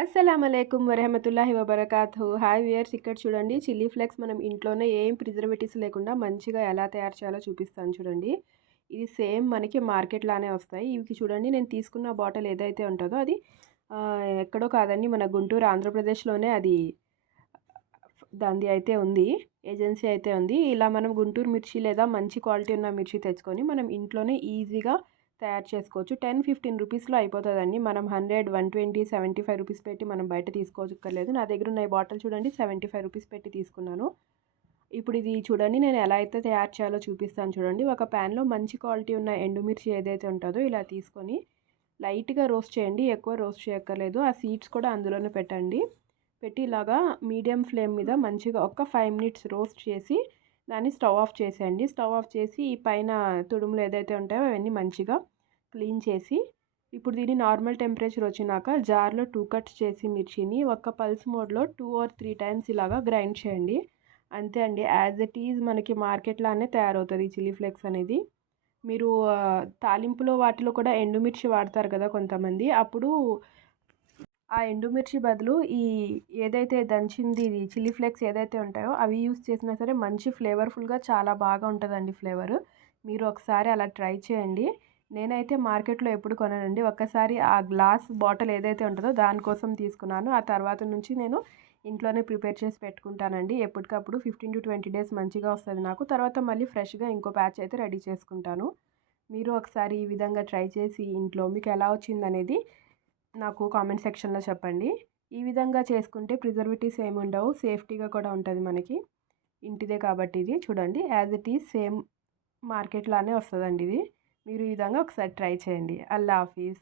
అస్సలాముఅలైకుం వరహమతుల్లాహి వబరకాతుహు. Hi viewers, ఇక్కడ చూడండి chilli flakes మనం ఇంట్లోనే ఏం ప్రిజర్వేటివ్స్ లేకుండా మంచిగా ఎలా తయారు చేయాలో చూపిస్తాను చూడండి. ఇది సేమ్ మనకి మార్కెట్ లానే వస్తాయి. ఇవి చూడండి, నేను తీసుకున్న బాటిల్ ఏదైతే ఉంటుందో అది ఎక్కడో కాదండి, మన గుంటూరు ఆంధ్రప్రదేశ్లోనే అది దానిది అయితే ఉంది, ఏజెన్సీ అయితే ఉంది. ఇలా మనం గుంటూరు మిర్చి లేదా మంచి క్వాలిటీ ఉన్న మిర్చి తెచ్చుకొని మనం ఇంట్లోనే ఈజీగా తయారు చేసుకోవచ్చు. 10-15 రూపీస్లో అయిపోతుందండి. మనం 100, 120, 75 రూపీస్ పెట్టి మనం బయట తీసుకోవక్కర్లేదు. నా దగ్గర ఉన్న ఈ బాటిల్ చూడండి 75 రూపీస్ పెట్టి తీసుకున్నాను. ఇప్పుడు ఇది చూడండి, నేను ఎలా అయితే తయారు చేయాలో చూపిస్తాను చూడండి. ఒక ప్యాన్లో మంచి క్వాలిటీ ఉన్న ఎండుమిర్చి ఏదైతే ఉంటుందో ఇలా తీసుకొని లైట్గా రోస్ట్ చేయండి, ఎక్కువ రోస్ట్ చేయక్కర్లేదు. ఆ సీడ్స్ కూడా అందులోనే పెట్టండి. పెట్టి ఇలాగా మీడియం ఫ్లేమ్ మీద మంచిగా ఒక 5 మినిట్స్ రోస్ట్ చేసి దాన్ని స్టవ్ ఆఫ్ చేసేయండి. స్టవ్ ఆఫ్ చేసి ఈ పైన తుడుములు ఏదైతే ఉంటాయో అవన్నీ మంచిగా క్లీన్ చేసి ఇప్పుడు దీన్ని నార్మల్ టెంపరేచర్ వచ్చినాక జార్లో 2 కట్స్ చేసి మిర్చిని ఒక పల్స్ మోడ్లో 2 or 3 టైమ్స్ ఇలాగా గ్రైండ్ చేయండి. అంతే అండి, యాజ్ ఇట్ ఈజ్ మనకి మార్కెట్లానే తయారవుతుంది చిల్లీ ఫ్లేక్స్ అనేది. మీరు తాలింపులో వాటిలో కూడా ఎండుమిర్చి వాడతారు కదా కొంతమంది, అప్పుడు ఆ ఎండుమిర్చి బదులు ఈ ఏదైతే దంచింది చిల్లీ ఫ్లేక్స్ ఏదైతే ఉంటాయో అవి యూస్ చేసినా సరే మంచి ఫ్లేవర్ఫుల్గా చాలా బాగా ఉంటుందండి ఫ్లేవర్. మీరు ఒకసారి అలా ట్రై చేయండి. నేనైతే మార్కెట్లో ఎప్పుడు కొననండి, ఒక్కసారి ఆ గ్లాస్ బాటిల్ ఏదైతే ఉంటుందో దానికోసం తీసుకున్నాను. ఆ తర్వాత నుంచి నేను ఇంట్లోనే ప్రిపేర్ చేసి పెట్టుకుంటానండి. ఎప్పటికప్పుడు 15-20 డేస్ మంచిగా వస్తుంది నాకు. తర్వాత మళ్ళీ ఫ్రెష్గా ఇంకో బ్యాచ్ అయితే రెడీ చేసుకుంటాను. మీరు ఒకసారి ఈ విధంగా ట్రై చేసి ఇంట్లో మీకు ఎలా వచ్చిందనేది నాకు కామెంట్ సెక్షన్లో చెప్పండి. ఈ విధంగా చేసుకుంటే ప్రిజర్వేటివ్స్ ఏమి ఉండవు, సేఫ్టీగా కూడా ఉంటుంది మనకి. ఇంటిదే కాబట్టి ఇది చూడండి, as it is same market లానే వస్తుందండి ఇది. మీరు ఈ విధంగా ఒకసారి ట్రై చేయండి. అల్లా హాఫీజ్.